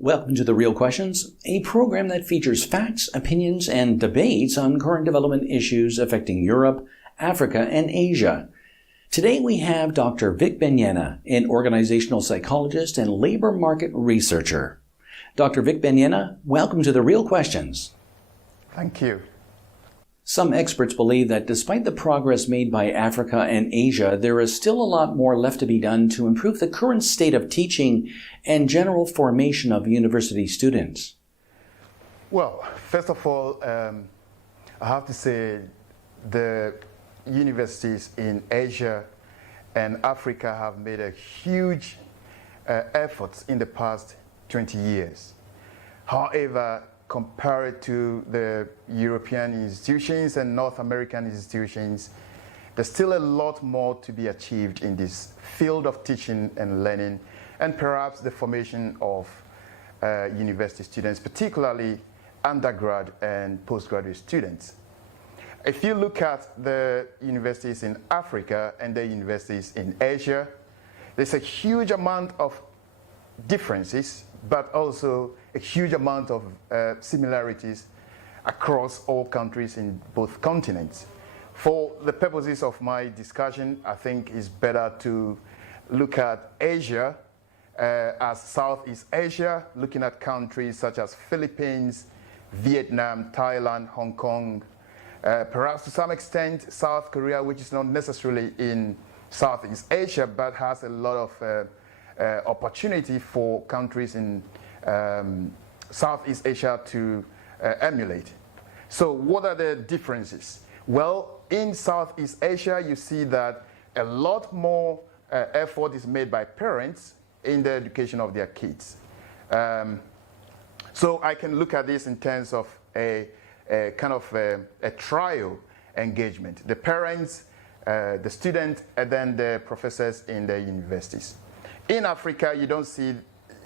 Welcome to The Real Questions, a program that features facts, opinions, and debates on current development issues affecting Europe, Africa, and Asia. Today we have Dr. Vic Benyena, an organizational psychologist and labor market researcher. Dr. Vic Benyena, welcome to The Real Questions. Thank you. Some experts believe that despite the progress made by Africa and Asia, there is still a lot more left to be done to improve the current state of teaching and general formation of university students. Well, first of all, I have to say the universities in Asia and Africa have made a huge efforts in the past 20 years. However, compared to the European institutions and North American institutions, there's still a lot more to be achieved in this field of teaching and learning, and perhaps the formation of university students, particularly undergrad and postgraduate students. If you look at the universities in Africa and the universities in Asia, there's a huge amount of differences, but also a huge amount of similarities across all countries in both continents. For the purposes of my discussion, I think it's better to look at Asia as Southeast Asia, looking at countries such as Philippines, Vietnam, Thailand, Hong Kong, perhaps to some extent South Korea, which is not necessarily in Southeast Asia, but has a lot of opportunity for countries in Southeast Asia to emulate. So what are the differences? Well, in Southeast Asia, you see that a lot more effort is made by parents in the education of their kids. So I can look at this in terms of a kind of a trial engagement. The parents, the student, and then the professors in the universities. In Africa, you don't see,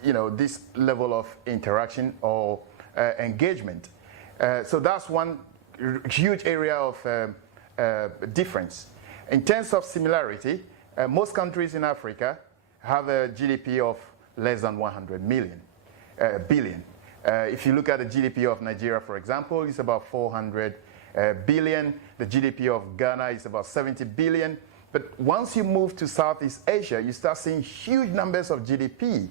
this level of interaction or engagement. So that's one huge area of difference. In terms of similarity, most countries in Africa have a GDP of less than 100 billion. If you look at the GDP of Nigeria, for example, it's about 400 billion. The GDP of Ghana is about 70 billion. But once you move to Southeast Asia, you start seeing huge numbers of GDP.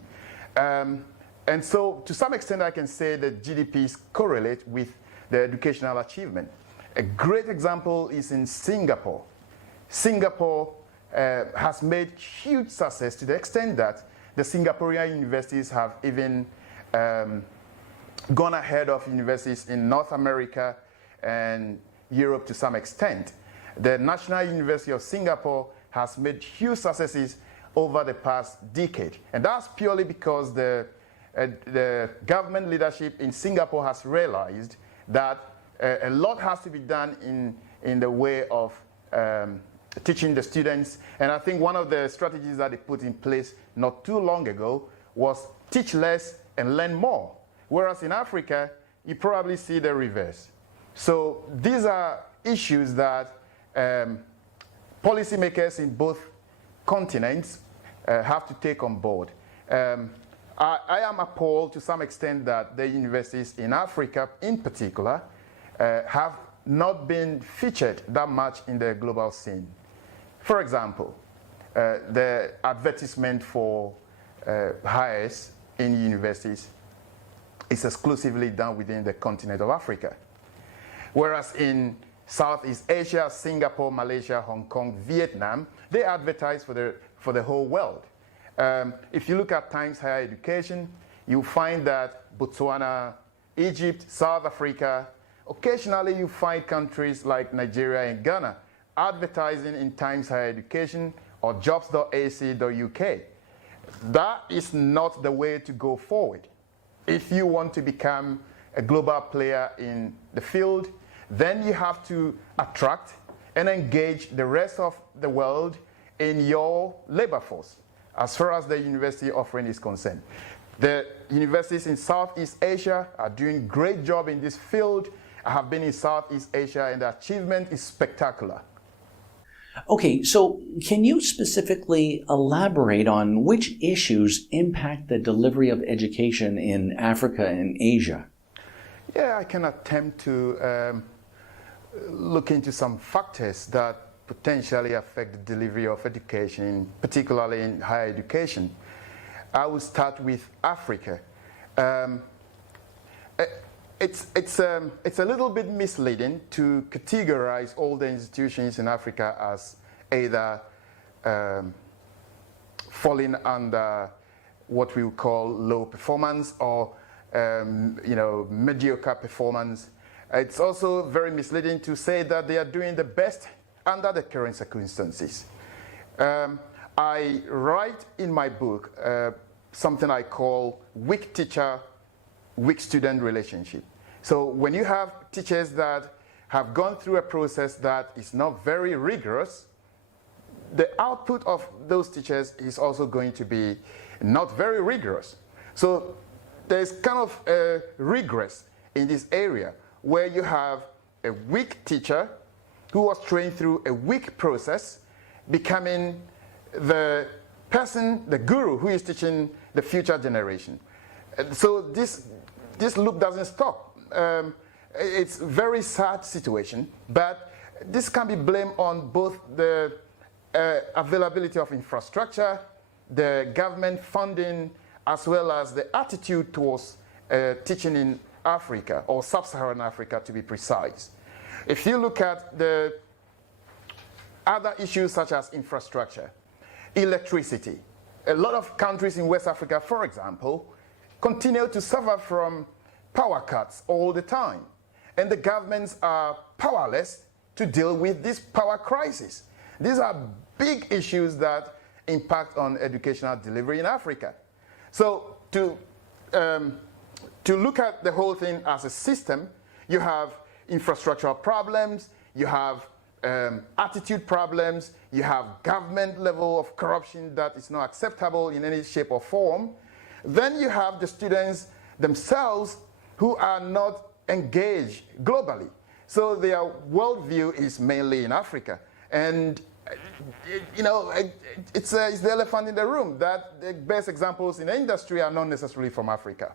And so to some extent, I can say that GDPs correlate with the educational achievement. A great example is in Singapore. Singapore has made huge success to the extent that the Singaporean universities have even gone ahead of universities in North America and Europe to some extent. The National University of Singapore has made huge successes over the past decade. And that's purely because the government leadership in Singapore has realized that a lot has to be done in the way of teaching the students. And I think one of the strategies that they put in place not too long ago was teach less and learn more. Whereas in Africa, you probably see the reverse. So these are issues that policymakers in both continents have to take on board. I am appalled to some extent that the universities in Africa in particular have not been featured that much in the global scene. For example, the advertisement for hires in universities is exclusively done within the continent of Africa. Whereas in Southeast Asia, Singapore, Malaysia, Hong Kong, Vietnam, they advertise for the whole world. If you look at Times Higher Education, you find that Botswana, Egypt, South Africa, occasionally you find countries like Nigeria and Ghana advertising in Times Higher Education or jobs.ac.uk. That is not the way to go forward. If you want to become a global player in the field, then you have to attract and engage the rest of the world in your labor force, as far as the university offering is concerned. The universities in Southeast Asia are doing a great job in this field. I have been in Southeast Asia and the achievement is spectacular. Okay, so can you specifically elaborate on which issues impact the delivery of education in Africa and Asia? Yeah, I can attempt to look into some factors that potentially affect the delivery of education, particularly in higher education. I will start with Africa. It's a little bit misleading to categorize all the institutions in Africa as either falling under what we would call low performance or mediocre performance. It's also very misleading to say that they are doing the best under the current circumstances. I write in my book something I call weak teacher, weak student relationship. So when you have teachers that have gone through a process that is not very rigorous, the output of those teachers is also going to be not very rigorous. So there's kind of a regress in this area where you have a weak teacher who was trained through a weak process becoming the person, the guru who is teaching the future generation. So this loop doesn't stop. It's a very sad situation, but this can be blamed on both the availability of infrastructure, the government funding, as well as the attitude towards teaching in Africa, or Sub-Saharan Africa to be precise. If you look at the other issues such as infrastructure, electricity, a lot of countries in West Africa, for example, continue to suffer from power cuts all the time. And the governments are powerless to deal with this power crisis. These are big issues that impact on educational delivery in Africa. So to look at the whole thing as a system, you have infrastructural problems, you have attitude problems, you have government level of corruption that is not acceptable in any shape or form. Then you have the students themselves who are not engaged globally. So their worldview is mainly in Africa. And it's the elephant in the room that the best examples in the industry are not necessarily from Africa.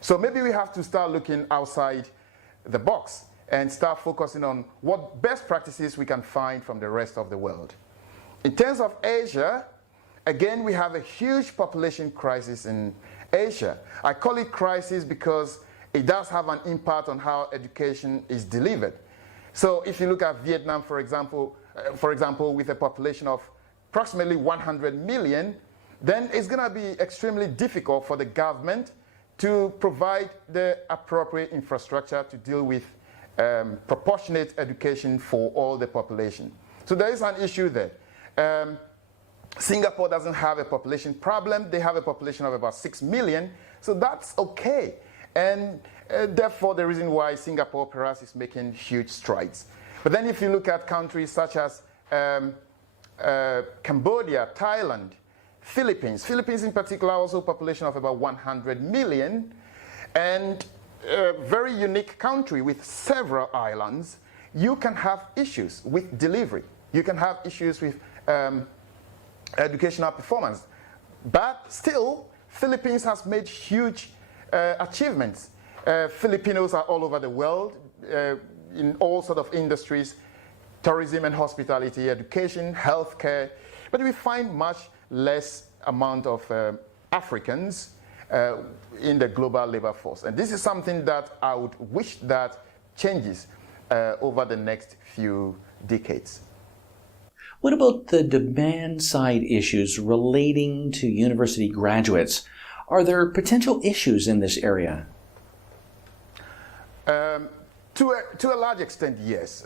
So maybe we have to start looking outside the box and start focusing on what best practices we can find from the rest of the world. In terms of Asia, again, we have a huge population crisis in Asia. I call it crisis because it does have an impact on how education is delivered. So if you look at Vietnam, for example, with a population of approximately 100 million, then it's going to be extremely difficult for the government to provide the appropriate infrastructure to deal with proportionate education for all the population. So there is an issue there. Singapore doesn't have a population problem. They have a population of about 6 million, so that's okay. And therefore, the reason why Singapore perhaps is making huge strides. But then if you look at countries such as Cambodia, Thailand, Philippines in particular, also a population of about 100 million, and a very unique country with several islands, you can have issues with delivery. You can have issues with educational performance. But still, Philippines has made huge achievements. Filipinos are all over the world in all sorts of industries, tourism and hospitality, education, healthcare. But we find much less amount of Africans in the global labor force. And this is something that I would wish that changes over the next few decades. What about the demand side issues relating to university graduates? Are there potential issues in this area? To a large extent, yes.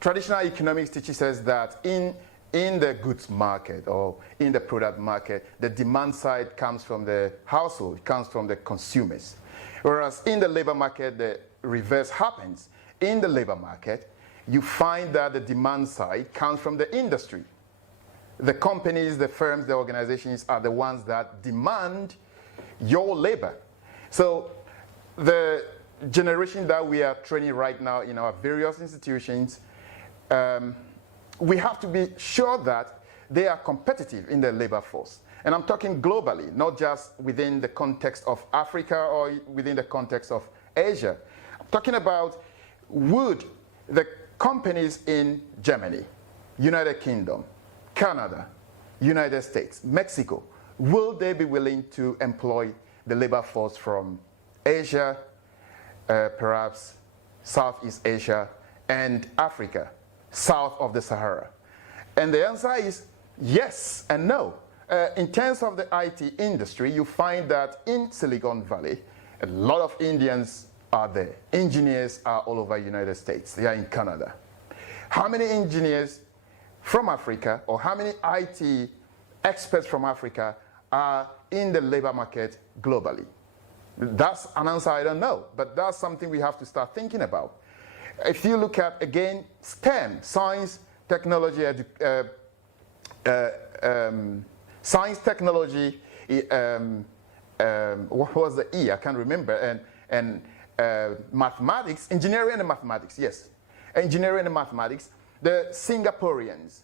Traditional economics teaches us that in the goods market or in the product market, the demand side comes from the household, it comes from the consumers. Whereas in the labor market, the reverse happens. In the labor market, you find that the demand side comes from the industry. The companies, the firms, the organizations are the ones that demand your labor. So the generation that we are training right now in our various institutions we have to be sure that they are competitive in the labor force. And I'm talking globally, not just within the context of Africa or within the context of Asia. I'm talking about, would the companies in Germany, United Kingdom, Canada, United States, Mexico, will they be willing to employ the labor force from Asia, perhaps Southeast Asia, and Africa, south of the Sahara? And the answer is yes and no. In terms of the IT industry, you find that in Silicon Valley, a lot of Indians are there. Engineers are all over the United States. They are in Canada. How many engineers from Africa, or how many IT experts from Africa are in the labor market globally? That's an answer I don't know, but that's something we have to start thinking about. If you look at, again, STEM, science, technology, science, technology, what was the E? I can't remember. And mathematics, engineering and mathematics, yes. Engineering and mathematics. The Singaporeans,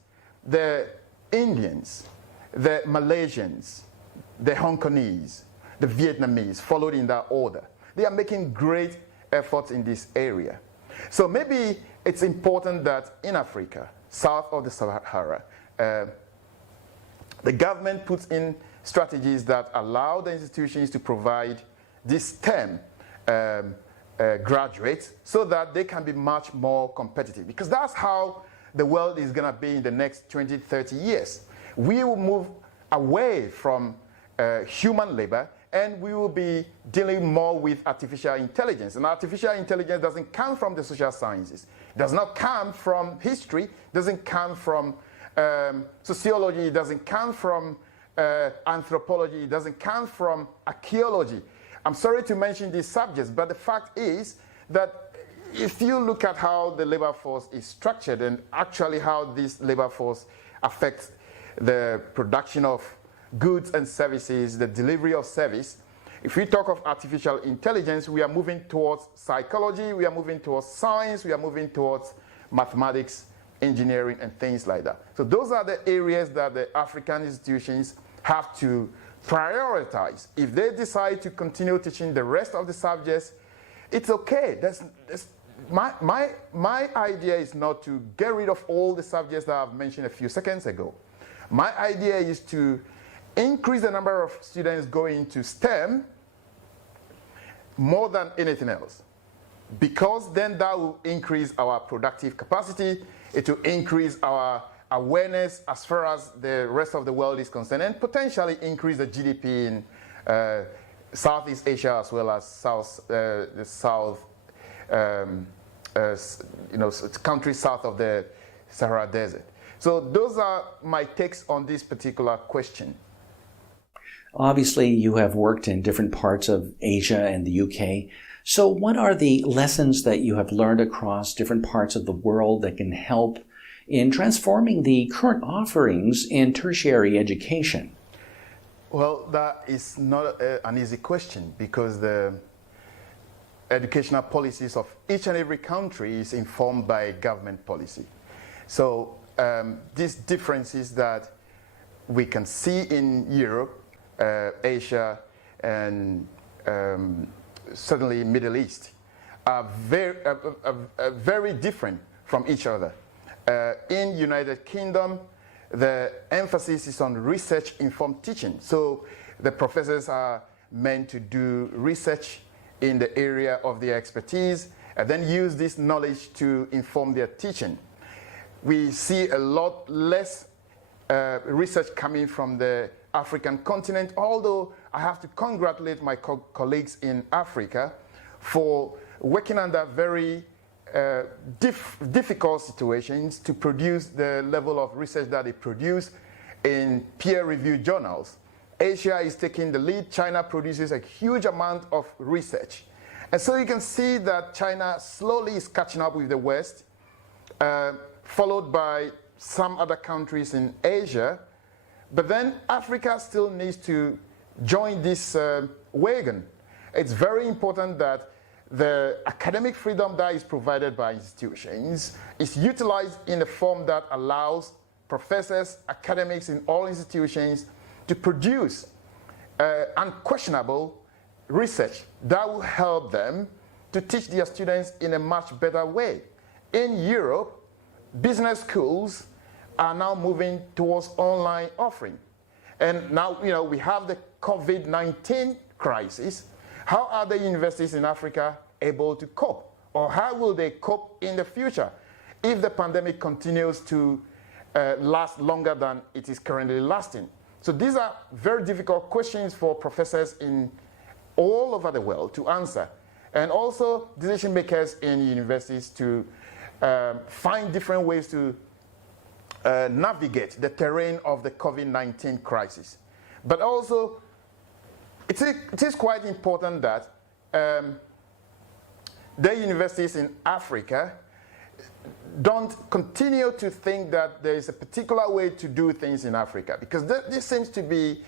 the Indians, the Malaysians, the Hong Kongese, the Vietnamese, followed in that order. They are making great efforts in this area. So maybe it's important that in Africa, south of the Sahara, the government puts in strategies that allow the institutions to provide this STEM graduates so that they can be much more competitive. Because that's how the world is going to be in the next 20, 30 years. We will move away from human labor, and we will be dealing more with artificial intelligence. And artificial intelligence doesn't come from the social sciences. It does not come from history, doesn't come from sociology, it doesn't come from anthropology, it doesn't come from archaeology. I'm sorry to mention these subjects, but the fact is that if you look at how the labor force is structured and actually how this labor force affects the production of goods and services, the delivery of service, if we talk of artificial intelligence, we are moving towards psychology, we are moving towards science, we are moving towards mathematics, engineering, and things like that. So those are the areas that the African institutions have to prioritize. If they decide to continue teaching the rest of the subjects, it's okay. My idea is not to get rid of all the subjects that I've mentioned a few seconds ago. My idea is to increase the number of students going to STEM more than anything else, because then that will increase our productive capacity, it will increase our awareness as far as the rest of the world is concerned, and potentially increase the GDP in Southeast Asia as well as the South, countries south of the Sahara Desert. So those are my takes on this particular question. Obviously, you have worked in different parts of Asia and the UK. So what are the lessons that you have learned across different parts of the world that can help in transforming the current offerings in tertiary education? Well, that is not an easy question, because the educational policies of each and every country is informed by government policy. So these differences that we can see in Europe, Asia, and certainly Middle East are very different from each other. In United Kingdom, the emphasis is on research-informed teaching. So the professors are meant to do research in the area of their expertise and then use this knowledge to inform their teaching. We see a lot less research coming from the African continent, although I have to congratulate my colleagues in Africa for working under very difficult situations to produce the level of research that they produce in peer-reviewed journals. Asia is taking the lead. China produces a huge amount of research. And so you can see that China slowly is catching up with the West, followed by some other countries in Asia. But then Africa still needs to join this wagon. It's very important that the academic freedom that is provided by institutions is utilized in a form that allows professors, academics in all institutions to produce unquestionable research that will help them to teach their students in a much better way. In Europe, business schools are now moving towards online offering. And now, we have the COVID-19 crisis. How are the universities in Africa able to cope? Or how will they cope in the future if the pandemic continues to last longer than it is currently lasting? So these are very difficult questions for professors in all over the world to answer. And also decision makers in universities to find different ways to navigate the terrain of the COVID-19 crisis. But also, it is quite important that the universities in Africa don't continue to think that there is a particular way to do things in Africa, because this seems to be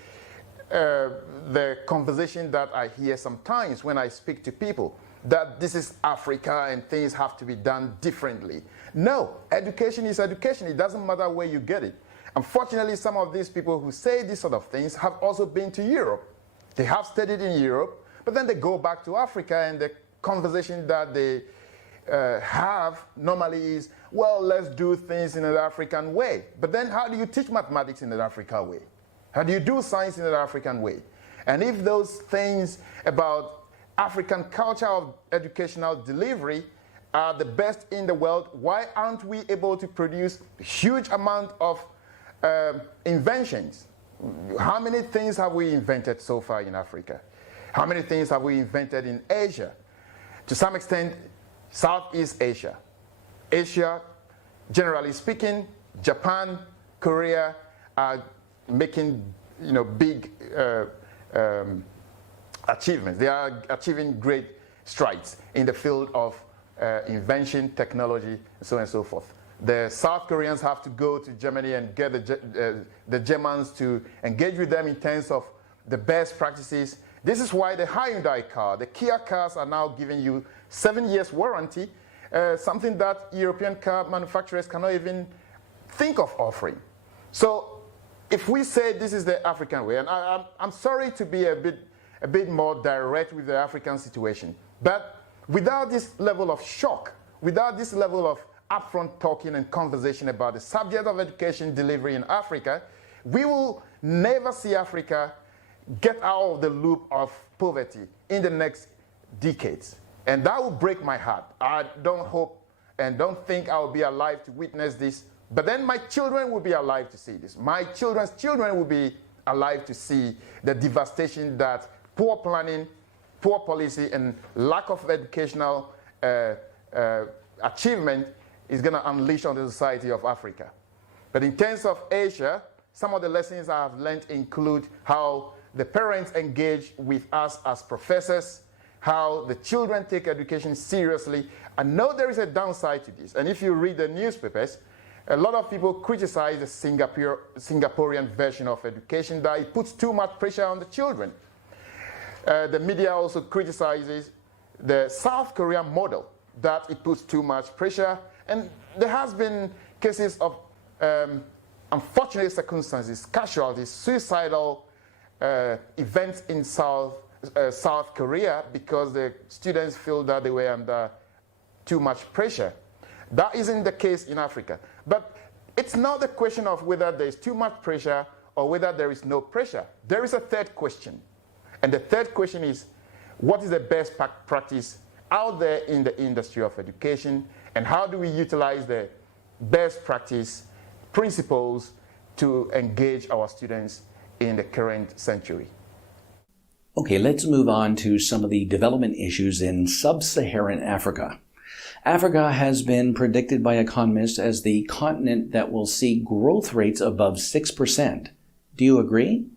the conversation that I hear sometimes when I speak to people, that this is Africa and things have to be done differently. No, education is education. It doesn't matter where you get it. Unfortunately, some of these people who say these sort of things have also been to Europe. They have studied in Europe, but then they go back to Africa, and the conversation that they have normally is, well, let's do things in an African way. But then how do you teach mathematics in an African way? How do you do science in an African way? And if those things about African culture of educational delivery are the best in the world, why aren't we able to produce a huge amount of inventions? How many things have we invented so far in Africa? How many things have we invented in Asia? To some extent, Southeast Asia. Asia, generally speaking, Japan, Korea are making big achievements. They are achieving great strides in the field of invention, technology, and so on and so forth. The South Koreans have to go to Germany and get the Germans to engage with them in terms of the best practices. This is why the Hyundai car, the Kia cars are now giving you 7 years warranty, something that European car manufacturers cannot even think of offering. So if we say this is the African way, and I'm sorry to be a bit more direct with the African situation, but without this level of shock, without this level of upfront talking and conversation about the subject of education delivery in Africa, we will never see Africa get out of the loop of poverty in the next decades. And that will break my heart. I don't hope and don't think I will be alive to witness this, but then my children will be alive to see this. My children's children will be alive to see the devastation that poor planning, poor policy, and lack of educational achievement is going to unleash on the society of Africa. But in terms of Asia, some of the lessons I have learned include how the parents engage with us as professors, how the children take education seriously. I know there is a downside to this, and if you read the newspapers, a lot of people criticize the Singaporean version of education, that it puts too much pressure on the children. The media also criticizes the South Korean model, that it puts too much pressure. And there has been cases of unfortunate circumstances, casualties, suicidal events in South Korea because the students feel that they were under too much pressure. That isn't the case in Africa. But it's not the question of whether there is too much pressure or whether there is no pressure. There is a third question. And the third question is, what is the best practice out there in the industry of education, and how do we utilize the best practice principles to engage our students in the current century? Okay, let's move on to some of the development issues in Sub-Saharan Africa. Africa has been predicted by economists as the continent that will see growth rates above 6%. Do you agree?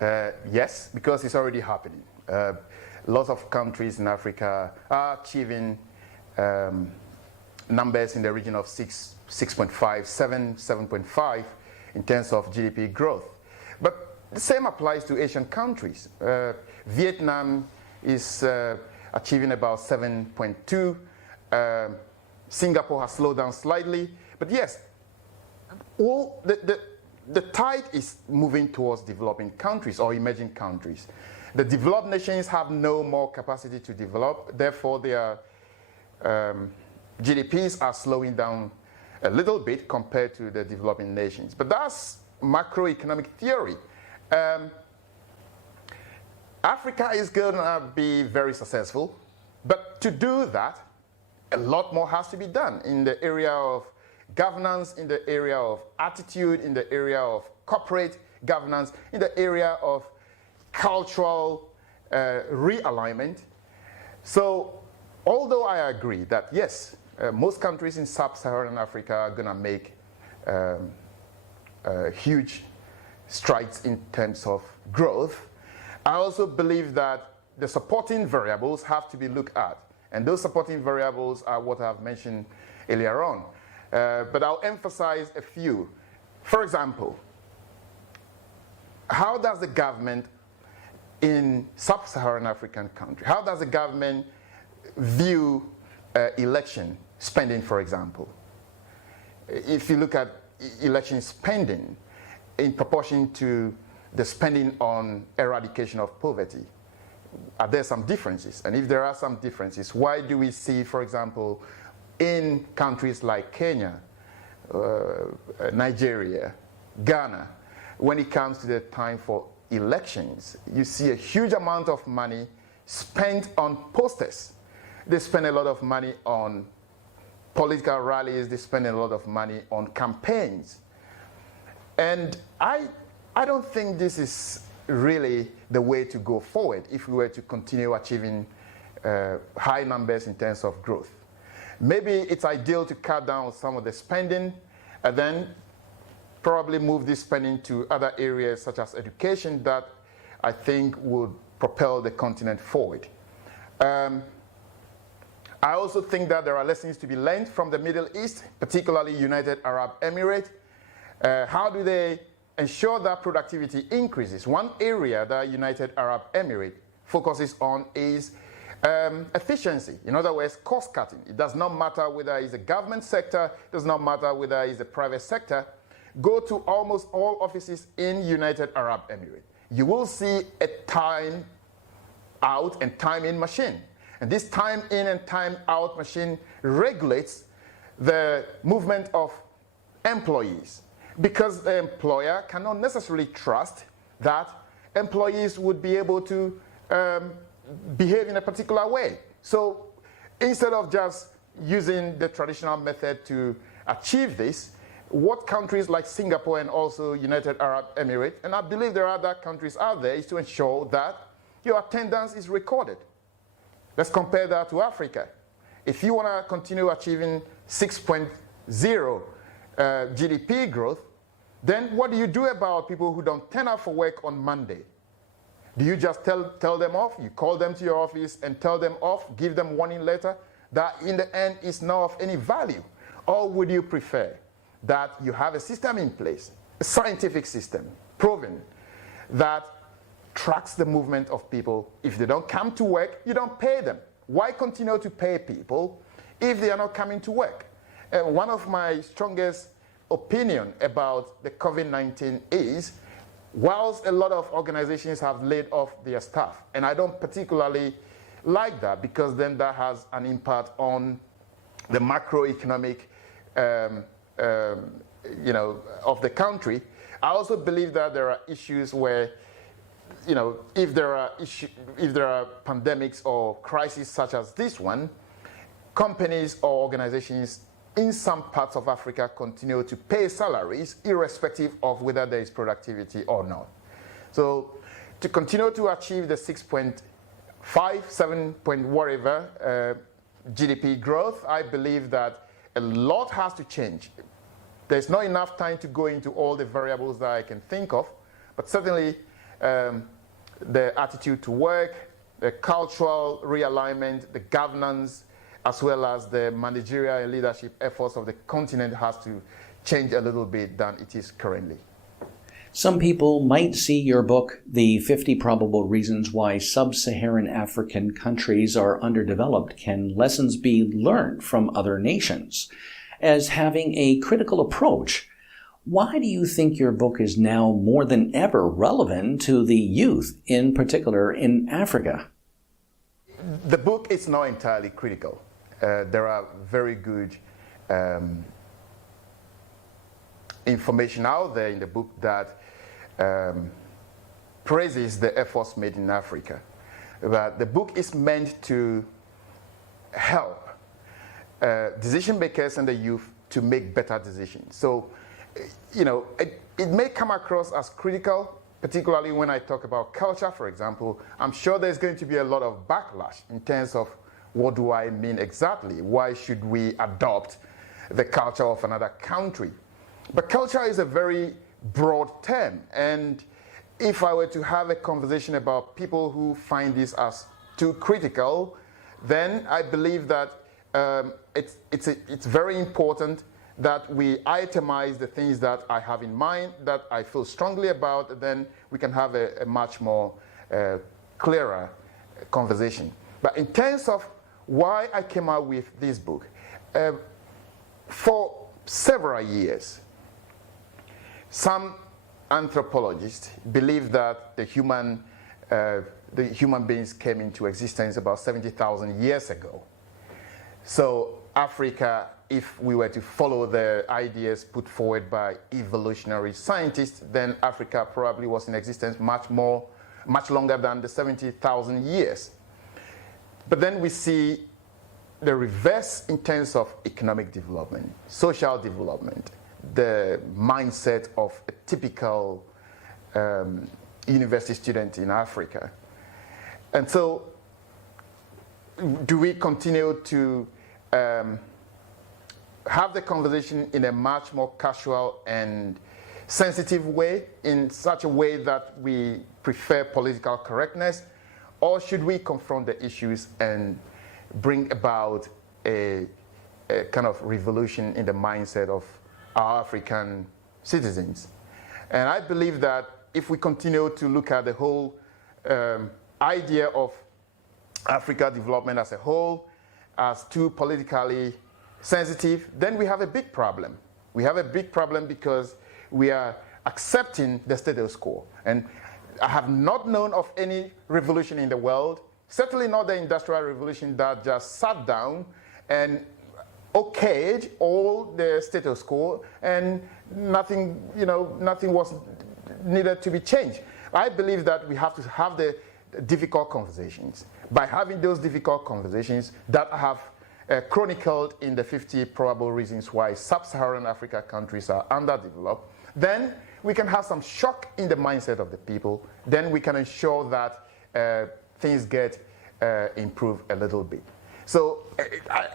Yes, because it's already happening. Lots of countries in Africa are achieving numbers in the region of 6.5, 7, 7.5 in terms of GDP growth. But the same applies to Asian countries. Vietnam is achieving about 7.2. Singapore has slowed down slightly. But yes, all the tide is moving towards developing countries or emerging countries. The developed nations have no more capacity to develop. Therefore, their GDPs are slowing down a little bit compared to the developing nations. But that's macroeconomic theory. Africa is going to be very successful. But to do that, a lot more has to be done in the area of governance, in the area of attitude, in the area of corporate governance, in the area of cultural realignment. So, although I agree that yes, most countries in Sub-Saharan Africa are going to make huge strides in terms of growth, I also believe that the supporting variables have to be looked at. And those supporting variables are what I've mentioned earlier on. But I'll emphasize a few. For example, how does the government in Sub-Saharan African country, how does the government view election spending, for example? If you look at election spending in proportion to the spending on eradication of poverty, are there some differences? And if there are some differences, why do we see, for example, in countries like Kenya, Nigeria, Ghana, when it comes to the time for elections, you see a huge amount of money spent on posters. They spend a lot of money on political rallies, they spend a lot of money on campaigns. And I don't think this is really the way to go forward if we were to continue achieving high numbers in terms of growth. Maybe it's ideal to cut down some of the spending and then probably move this spending to other areas such as education that I think would propel the continent forward. I also think that there are lessons to be learned from the Middle East, particularly United Arab Emirates. How do they ensure that productivity increases? One area that United Arab Emirates focuses on is efficiency. In other words, cost cutting. It does not matter whether it's the government sector, it does not matter whether it's the private sector. Go to almost all offices in United Arab Emirates. You will see a time out and time in machine. And this time in and time out machine regulates the movement of employees, because the employer cannot necessarily trust that employees would be able to behave in a particular way. So instead of just using the traditional method to achieve this, what countries like Singapore and also United Arab Emirates, and I believe there are other countries out there, is to ensure that your attendance is recorded. Let's compare that to Africa. If you want to continue achieving 6.0 GDP growth, then what do you do about people who don't turn up for work on Monday? Do you just tell them off? You call them to your office and tell them off, give them warning letter that in the end is not of any value? Or would you prefer that you have a system in place, a scientific system, proven, that tracks the movement of people? If they don't come to work, you don't pay them. Why continue to pay people if they are not coming to work? One of my strongest opinion about the COVID-19 is, whilst a lot of organizations have laid off their staff, and I don't particularly like that, because then that has an impact on the macroeconomic of the country. I also believe that there are issues where, if there are pandemics or crises such as this one, companies or organizations in some parts of Africa continue to pay salaries irrespective of whether there is productivity or not. So to continue to achieve the 6.5, 7 point whatever GDP growth, I believe that a lot has to change. There's not enough time to go into all the variables that I can think of, but certainly the attitude to work, the cultural realignment, the governance, as well as the managerial and leadership efforts of the continent has to change a little bit than it is currently. Some people might see your book, The 50 Probable Reasons Why Sub-Saharan African Countries Are Underdeveloped, Can Lessons Be Learned from Other Nations, as having a critical approach. Why do you think your book is now more than ever relevant to the youth, in particular in Africa? The book is not entirely critical. There are very good information out there in the book that praises the efforts made in Africa. But the book is meant to help decision makers and the youth to make better decisions. So, it may come across as critical, particularly when I talk about culture, for example. I'm sure there's going to be a lot of backlash in terms of what do I mean exactly? Why should we adopt the culture of another country? But culture is a very broad term, and if I were to have a conversation about people who find this as too critical, then I believe that it's very important that we itemize the things that I have in mind, that I feel strongly about, then we can have a much more clearer conversation. But in terms of why I came out with this book, for several years, some anthropologists believe that the human beings came into existence about 70,000 years ago. So Africa, if we were to follow the ideas put forward by evolutionary scientists, then Africa probably was in existence much longer than the 70,000 years. But then we see the reverse in terms of economic development, social development, the mindset of a typical university student in Africa. And so, do we continue to have the conversation in a much more casual and sensitive way, in such a way that we prefer political correctness, or should we confront the issues and bring about a kind of revolution in the mindset of our African citizens? And I believe that if we continue to look at the whole idea of Africa development as a whole as too politically sensitive, then we have a big problem. We have a big problem because we are accepting the status quo. And I have not known of any revolution in the world, certainly not the Industrial Revolution, that just sat down and okayed all the status quo and nothing was needed to be changed. I believe that we have to have the difficult conversations. By having those difficult conversations that I have chronicled in the 50 Probable Reasons Why Sub-Saharan Africa Countries Are Underdeveloped, then we can have some shock in the mindset of the people. Then we can ensure that things get improved a little bit. So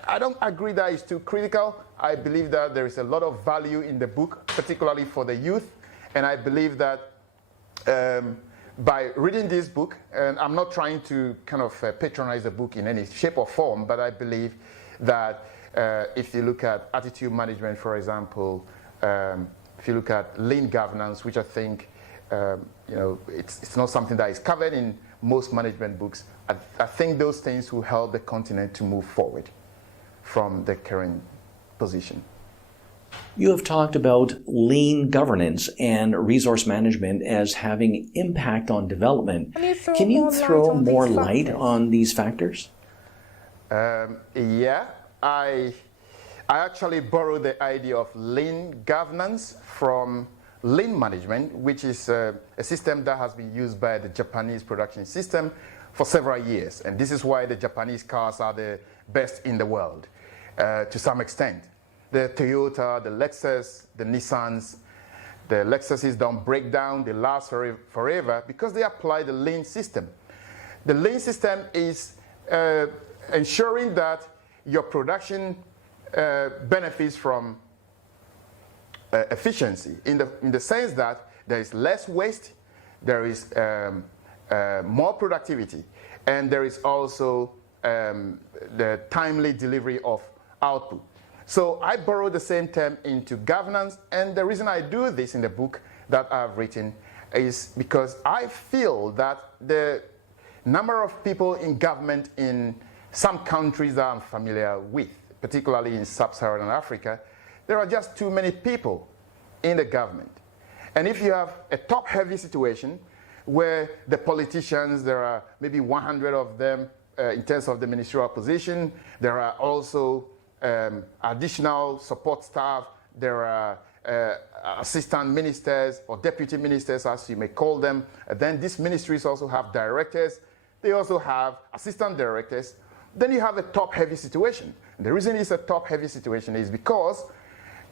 I don't agree that it's too critical. I believe that there is a lot of value in the book, particularly for the youth. And I believe that by reading this book, and I'm not trying to kind of patronize the book in any shape or form, but I believe that if you look at attitude management, for example, if you look at lean governance, which I think it's not something that is covered in most management books, I think those things will help the continent to move forward from the current position. You have talked about lean governance and resource management as having impact on development. Can you throw more light on these factors? Yeah, I actually borrowed the idea of lean governance from lean management, which is a system that has been used by the Japanese production system for several years. And this is why the Japanese cars are the best in the world, to some extent. The Toyota, the Lexus, the Nissans, the Lexuses don't break down, they last forever because they apply the lean system. The lean system is ensuring that your production benefits from efficiency in the sense that there is less waste, there is more productivity, and there is also the timely delivery of output. So I borrow the same term into governance, and the reason I do this in the book that I've written is because I feel that the number of people in government in some countries that I'm familiar with, particularly in Sub-Saharan Africa, there are just too many people in the government. And if you have a top-heavy situation where the politicians, there are maybe 100 of them in terms of the ministerial position, there are also additional support staff, there are assistant ministers or deputy ministers, as you may call them. And then these ministries also have directors. They also have assistant directors. Then you have a top-heavy situation. And the reason it's a top-heavy situation is because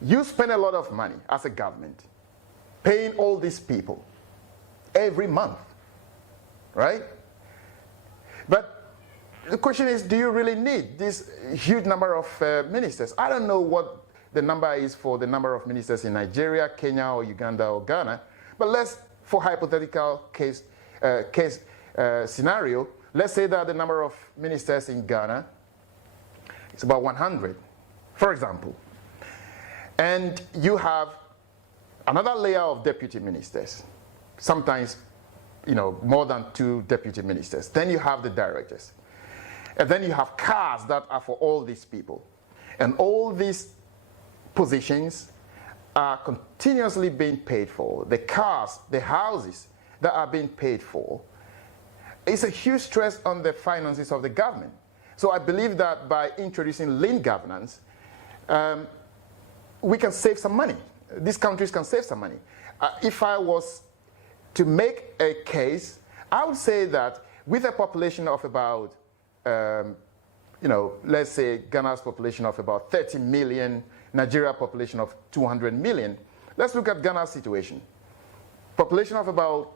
you spend a lot of money as a government paying all these people every month, right? But the question is, do you really need this huge number of ministers? I don't know what the number is for the number of ministers in Nigeria, Kenya, or Uganda, or Ghana. But let's, for hypothetical case scenario, let's say that the number of ministers in Ghana is about 100, for example. And you have another layer of deputy ministers, sometimes, more than 2 deputy ministers. Then you have the directors. And then you have cars that are for all these people. And all these positions are continuously being paid for. The cars, the houses that are being paid for. It's a huge stress on the finances of the government. So I believe that by introducing lean governance, we can save some money. These countries can save some money. If I was to make a case, I would say that with a population of about, let's say Ghana's population of about 30 million, Nigeria population of 200 million. Let's look at Ghana's situation. Population of about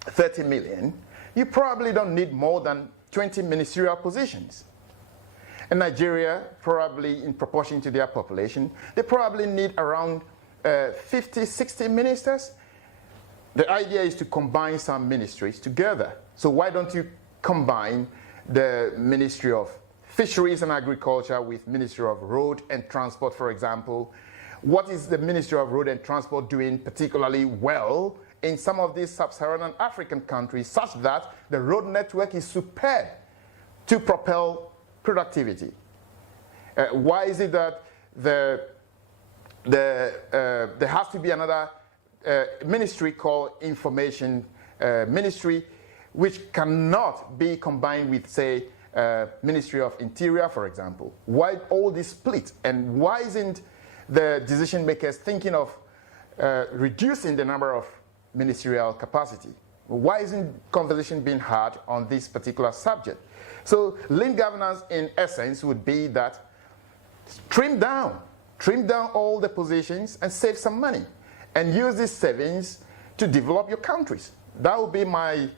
30 million, you probably don't need more than 20 ministerial positions. And Nigeria, probably in proportion to their population, they probably need around 50, 60 ministers. The idea is to combine some ministries together. So why don't you combine the Ministry of Fisheries and Agriculture with Ministry of Road and Transport, for example? What is the Ministry of Road and Transport doing particularly well in some of these sub-Saharan African countries, such that the road network is superb to propel productivity? Why is it that there has to be another ministry called Information Ministry, which cannot be combined with, say, Ministry of Interior, for example? Why all this split? And why isn't the decision makers thinking of reducing the number of ministerial capacity? Why isn't conversation being had on this particular subject? So lean governance, in essence, would be that trim down all the positions and save some money, and use these savings to develop your countries. That would be my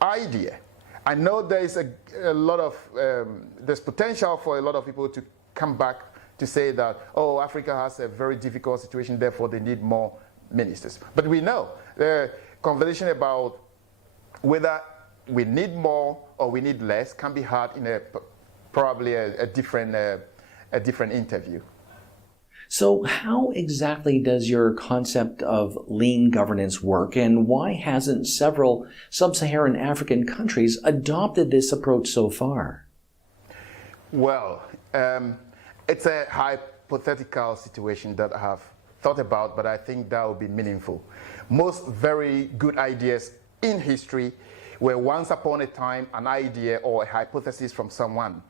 idea. I know there is a lot of, there's potential for a lot of people to come back to say that, oh, Africa has a very difficult situation, therefore they need more ministers. But we know the conversation about whether we need more or we need less can be had in probably a different interview. So how exactly does your concept of lean governance work, and why hasn't several sub-Saharan African countries adopted this approach so far? Well, it's a hypothetical situation that I have thought about, but I think that would be meaningful. Most very good ideas in history were once upon a time an idea or a hypothesis from someone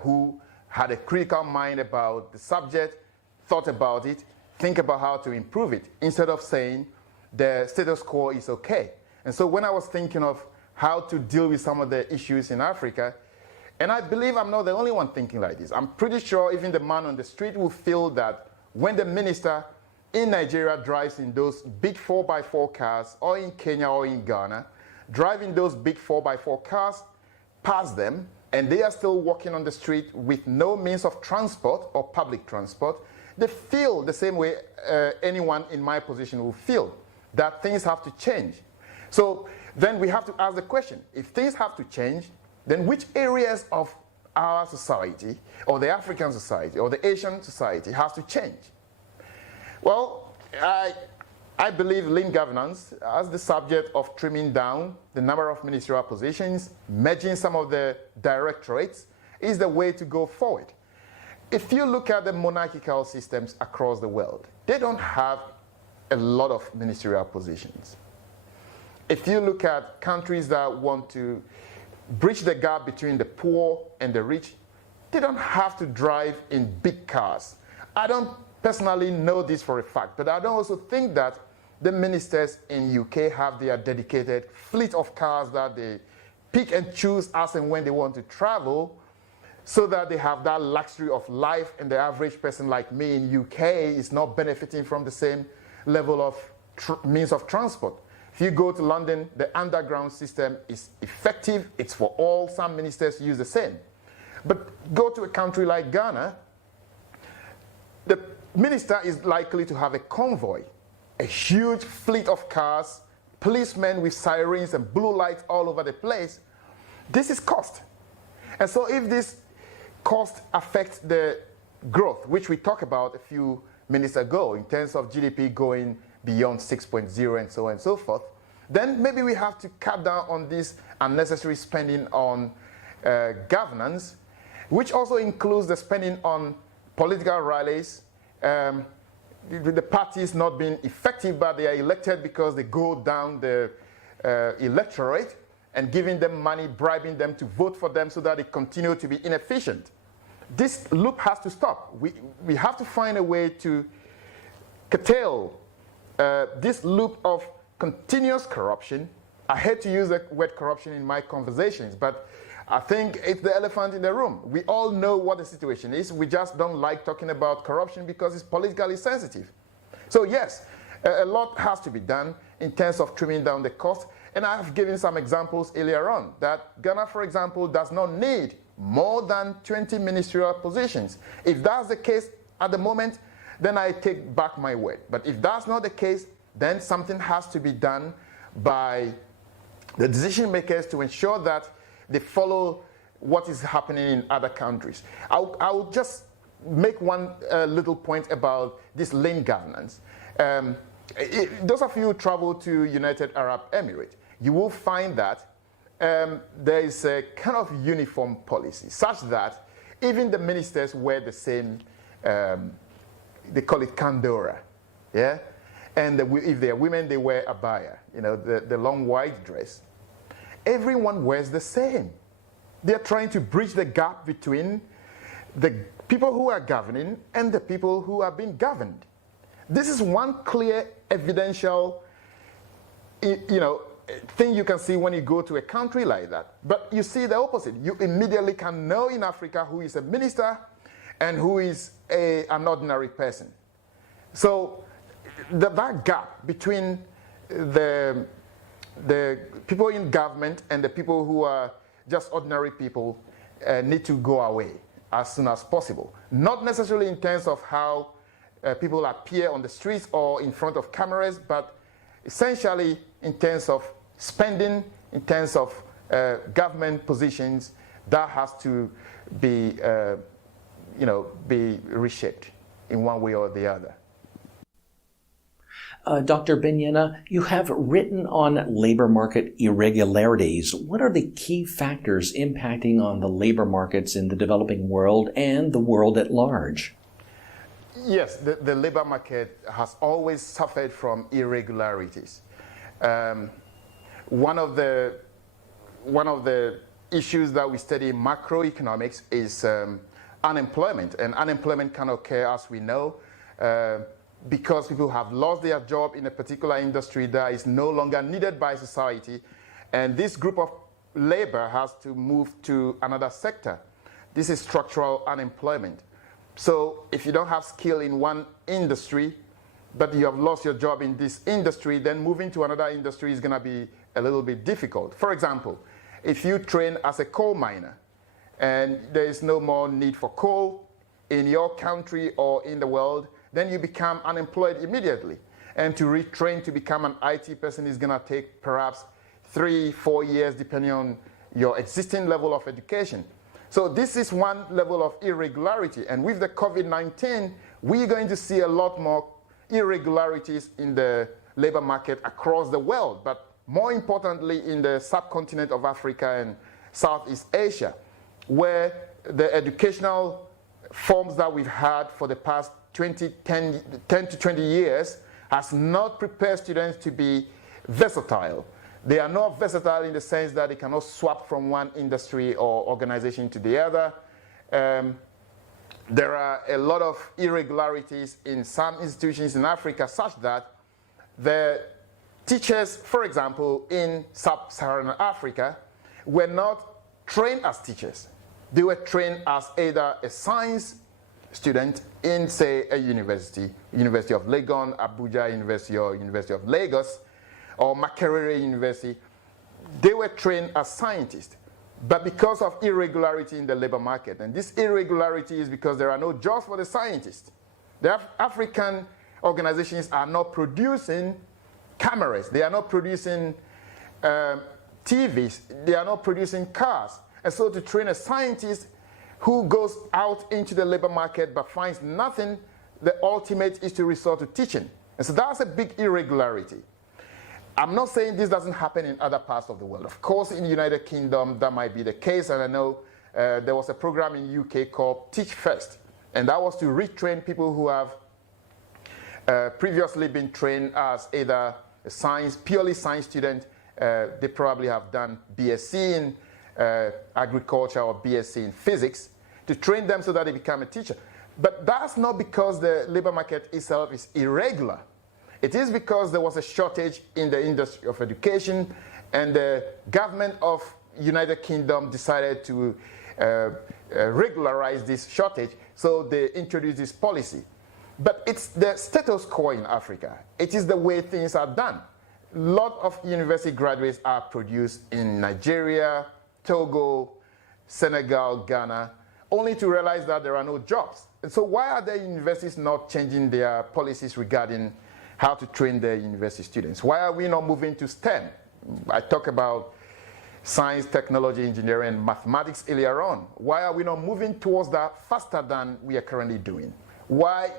who had a critical mind about the subject, thought about it, think about how to improve it, instead of saying the status quo is okay. And so when I was thinking of how to deal with some of the issues in Africa, and I believe I'm not the only one thinking like this. I'm pretty sure even the man on the street will feel that when the minister in Nigeria drives in those big 4x4 cars, or in Kenya or in Ghana, driving those big 4x4 cars past them, and they are still walking on the street with no means of transport or public transport, they feel the same way anyone in my position will feel, that things have to change. So then we have to ask the question, if things have to change, then which areas of our society, or the African society, or the Asian society has to change? Well, I I believe lean governance as the subject of trimming down the number of ministerial positions, merging some of the directorates, is the way to go forward. If you look at the monarchical systems across the world, they don't have a lot of ministerial positions. If you look at countries that want to bridge the gap between the poor and the rich, they don't have to drive in big cars. I don't personally know this for a fact, but I don't also think that the ministers in UK have their dedicated fleet of cars that they pick and choose as and when they want to travel, so that they have that luxury of life, and the average person like me in UK is not benefiting from the same level of means of transport. If you go to London, the underground system is effective. It's for all. Some ministers use the same. But go to a country like Ghana, the minister is likely to have a convoy, a huge fleet of cars, policemen with sirens and blue lights all over the place. This is cost. And so if this cost affects the growth, which we talked about a few minutes ago in terms of GDP going beyond 6.0 and so on and so forth, then maybe we have to cut down on this unnecessary spending on governance, which also includes the spending on political rallies, the parties not being effective, but they are elected because they go down the electorate and giving them money, bribing them to vote for them so that they continue to be inefficient. This loop has to stop. We have to find a way to curtail this loop of continuous corruption. I hate to use the word corruption in my conversations, but I think it's the elephant in the room. We all know what the situation is. We just don't like talking about corruption because it's politically sensitive. So yes, a lot has to be done in terms of trimming down the cost. And I have given some examples earlier on that Ghana, for example, does not need more than 20 ministerial positions. If that's the case at the moment, then I take back my word. But if that's not the case, then something has to be done by the decision makers to ensure that they follow what is happening in other countries. I'll just make one little point about this lean governance. Those of you who travel to United Arab Emirates, you will find that there is a kind of uniform policy such that even the ministers wear the same, they call it kandora, yeah? And if they are women, they wear abaya, you know, the long white dress. Everyone wears the same. They're trying to bridge the gap between the people who are governing and the people who are being governed. This is one clear evidential, thing you can see when you go to a country like that. But you see the opposite. You immediately can know in Africa who is a minister and who is an ordinary person. So that gap between the people in government and the people who are just ordinary people need to go away as soon as possible. Not necessarily in terms of how people appear on the streets or in front of cameras, but essentially in terms of spending, in terms of government positions, that has to be, be reshaped in one way or the other. Dr. Benyena, you have written on labor market irregularities. What are the key factors impacting on the labor markets in the developing world and the world at large? Yes, the labor market has always suffered from irregularities. One of the issues that we study in macroeconomics is unemployment, and unemployment can occur, as we know, because people have lost their job in a particular industry that is no longer needed by society, and this group of labor has to move to another sector. This is structural unemployment. So if you don't have skill in one industry, but you have lost your job in this industry, then moving to another industry is going to be a little bit difficult. For example, if you train as a coal miner and there is no more need for coal in your country or in the world, then you become unemployed immediately. And to retrain to become an IT person is going to take perhaps 3-4 years, depending on your existing level of education. So this is one level of irregularity. And with the COVID-19, we're going to see a lot more irregularities in the labor market across the world, but more importantly in the subcontinent of Africa and Southeast Asia, where the educational forms that we've had for the past 10 to 20 years has not prepared students to be versatile. They are not versatile in the sense that they cannot swap from one industry or organization to the other. There are a lot of irregularities in some institutions in Africa such that the teachers, for example, in Sub-Saharan Africa, were not trained as teachers. They were trained as either a science student in, say, a university, University of Legon, Abuja University, or University of Lagos, or Makerere University. They were trained as scientists. But because of irregularity in the labor market, and this irregularity is because there are no jobs for the scientists. The African organizations are not producing cameras. They are not producing TVs. They are not producing cars. And so to train a scientist who goes out into the labor market but finds nothing, the ultimate is to resort to teaching. And so that's a big irregularity. I'm not saying this doesn't happen in other parts of the world. Of course, in the United Kingdom, that might be the case. And I know there was a program in UK called Teach First. And that was to retrain people who have previously been trained as either a science, purely science student. They probably have done BSc in agriculture or BSc in physics, to train them so that they become a teacher. But that's not because the labor market itself is irregular. It is because there was a shortage in the industry of education, and the government of United Kingdom decided to regularize this shortage, so they introduced this policy. But it's the status quo in Africa. It is the way things are done. A lot of university graduates are produced in Nigeria, Togo, Senegal, Ghana, only to realize that there are no jobs. And so why are the universities not changing their policies regarding how to train their university students? Why are we not moving to STEM? I talked about science, technology, engineering, and mathematics earlier on. Why are we not moving towards that faster than we are currently doing? Why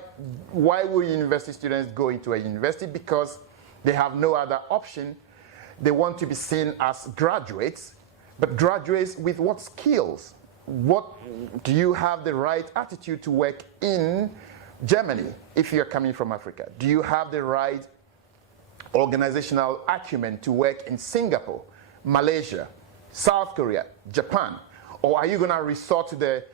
will university students go into a university? Because they have no other option. They want to be seen as graduates, but graduates with what skills? What do you have the right attitude to work in Germany if you're coming from Africa? Do you have the right organizational acumen to work in Singapore, Malaysia, South Korea, Japan? Or are you going to resort to the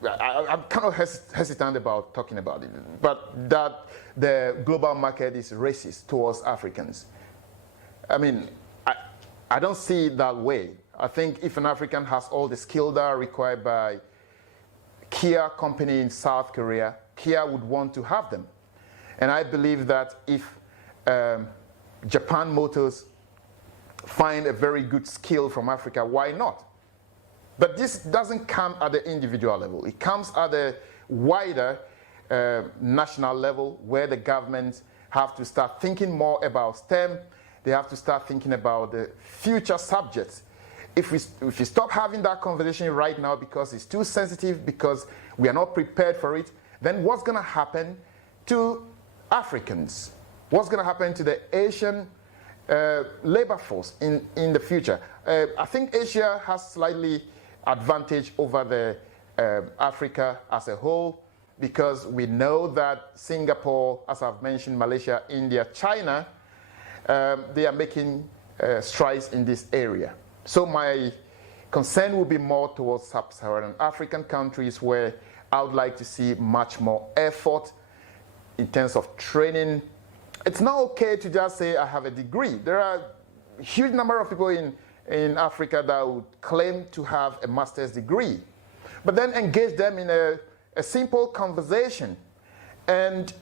I'm kind of hesitant about talking about it, but that the global market is racist towards Africans. I mean, I don't see it that way. I think if an African has all the skills that are required by Kia company in South Korea, Kia would want to have them. And I believe that if Japan Motors find a very good skill from Africa, why not? But this doesn't come at the individual level. It comes at the wider national level, where the governments have to start thinking more about STEM. They have to start thinking about the future subjects. If we stop having that conversation right now because it's too sensitive, because we are not prepared for it, then what's going to happen to Africans? What's going to happen to the Asian labor force in the future? I think Asia has slightly advantage over the Africa as a whole, because we know that Singapore, as I've mentioned, Malaysia, India, China, they are making strides in this area. So my concern will be more towards Sub-Saharan African countries, where I would like to see much more effort in terms of training. It's not okay to just say I have a degree. There are a huge number of people in Africa that would claim to have a master's degree, but then engage them in a simple conversation, and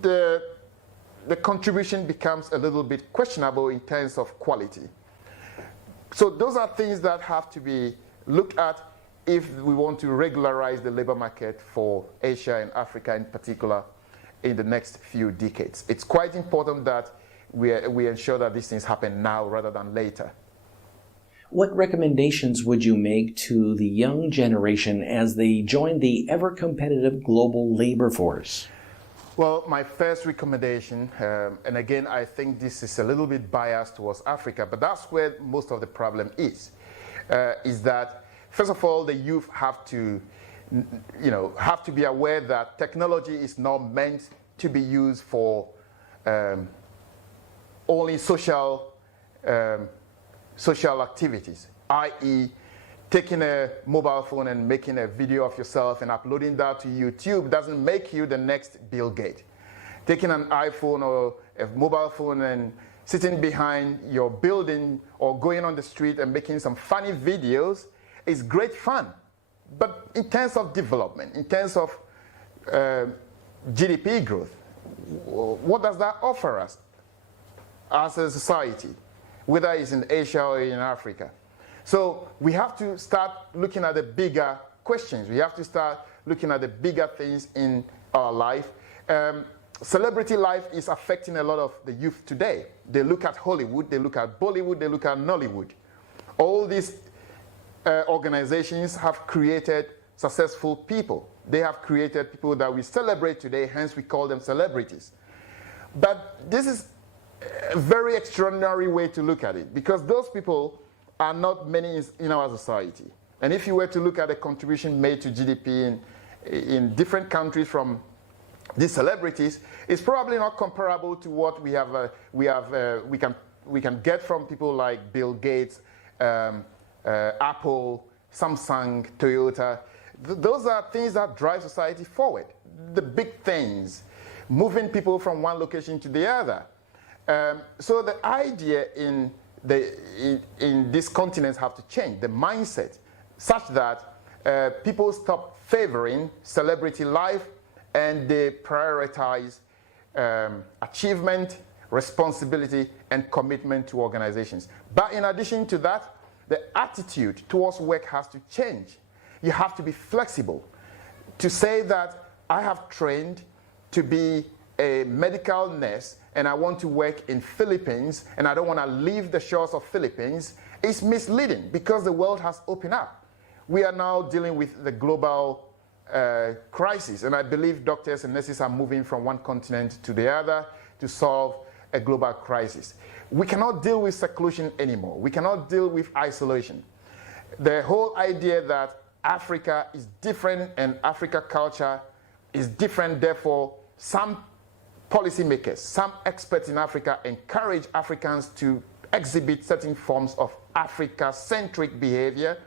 the contribution becomes a little bit questionable in terms of quality. So those are things that have to be looked at if we want to regularize the labor market for Asia and Africa in particular in the next few decades. It's quite important that we ensure that these things happen now rather than later. What recommendations would you make to the young generation as they join the ever-competitive global labor force? Well, my first recommendation, and again, I think this is a little bit biased towards Africa, but that's where most of the problem is that, first of all, the youth have to be aware that technology is not meant to be used for only social activities, i.e., taking a mobile phone and making a video of yourself and uploading that to YouTube doesn't make you the next Bill Gates. Taking an iPhone or a mobile phone and sitting behind your building or going on the street and making some funny videos is great fun. But in terms of development, in terms of GDP growth, what does that offer us as a society, whether it's in Asia or in Africa? So we have to start looking at the bigger questions. We have to start looking at the bigger things in our life. Celebrity life is affecting a lot of the youth today. They look at Hollywood, they look at Bollywood, they look at Nollywood. All these organizations have created successful people. They have created people that we celebrate today, hence we call them celebrities. But this is a very extraordinary way to look at it, because those people are not many in our society. And if you were to look at the contribution made to GDP in different countries from these celebrities, it's probably not comparable to what we can get from people like Bill Gates, Apple, Samsung, Toyota. Those are things that drive society forward. The big things, moving people from one location to the other. So the idea in these continents have to change, the mindset, such that people stop favoring celebrity life and they prioritize achievement, responsibility, and commitment to organizations. But in addition to that, the attitude towards work has to change. You have to be flexible. To say that I have trained to be a medical nurse and I want to work in Philippines and I don't want to leave the shores of Philippines is misleading, because the world has opened up. We are now dealing with the global crisis, and I believe doctors and nurses are moving from one continent to the other to solve a global crisis. We cannot deal with seclusion anymore. We cannot deal with isolation. The whole idea that Africa is different and Africa culture is different, therefore some policymakers, some experts in Africa encourage Africans to exhibit certain forms of Africa-centric behavior.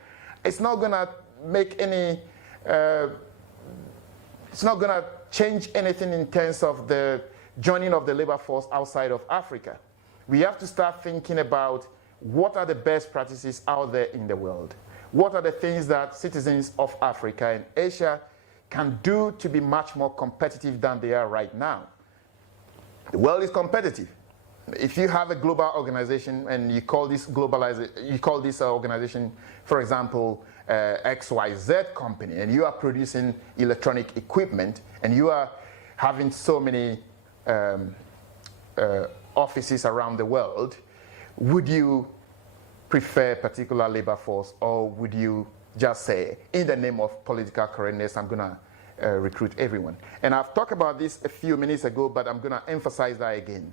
It's not going to make any, it's not going to change anything in terms of the joining of the labor force outside of Africa. We have to start thinking about what are the best practices out there in the world. What are the things that citizens of Africa and Asia can do to be much more competitive than they are right now? The world is competitive. If you have a global organization and you call this organization, for example, XYZ company, and you are producing electronic equipment and you are having so many offices around the world, would you prefer a particular labor force, or would you just say, in the name of political correctness, I'm going to recruit everyone? And I've talked about this a few minutes ago, but I'm going to emphasize that again.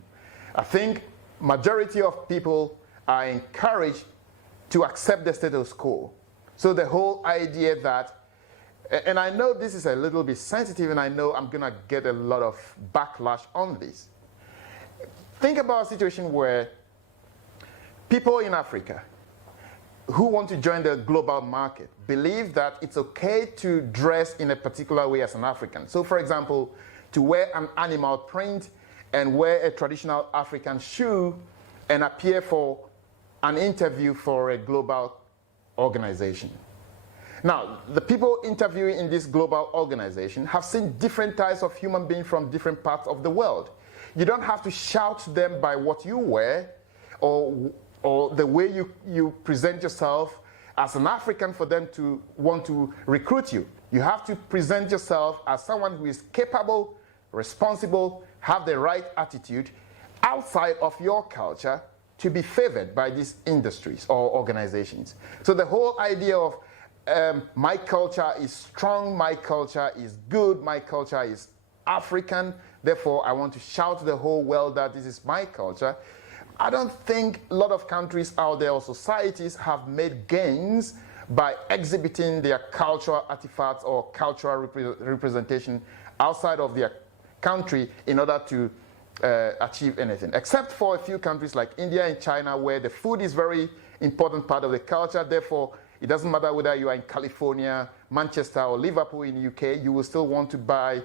I think majority of people are encouraged to accept the status quo. So the whole idea that, and I know this is a little bit sensitive, and I know I'm going to get a lot of backlash on this. Think about a situation where people in Africa who want to join the global market believe that it's okay to dress in a particular way as an African. So, for example, to wear an animal print and wear a traditional African shoe and appear for an interview for a global organization. Now, the people interviewing in this global organization have seen different types of human beings from different parts of the world. You don't have to shout to them by what you wear or the way you present yourself as an African for them to want to recruit you. You have to present yourself as someone who is capable, responsible, have the right attitude outside of your culture to be favored by these industries or organizations. So the whole idea of my culture is strong, my culture is good, my culture is African, therefore I want to shout to the whole world that this is my culture. I don't think a lot of countries out there or societies have made gains by exhibiting their cultural artifacts or cultural representation outside of their country in order to achieve anything, except for a few countries like India and China, where the food is very important part of the culture. Therefore, it doesn't matter whether you are in California, Manchester, or Liverpool in the UK, you will still want to buy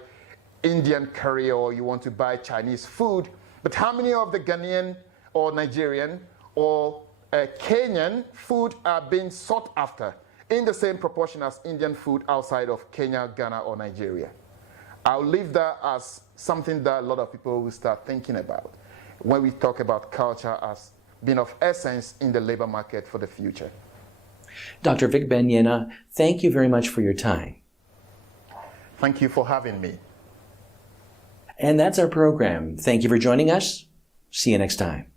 Indian curry or you want to buy Chinese food. But how many of the Ghanaian or Nigerian or Kenyan food are being sought after in the same proportion as Indian food outside of Kenya, Ghana, or Nigeria? I'll leave that as something that a lot of people will start thinking about when we talk about culture as being of essence in the labor market for the future. Dr. Vic Benyena, thank you very much for your time. Thank you for having me. And that's our program. Thank you for joining us. See you next time.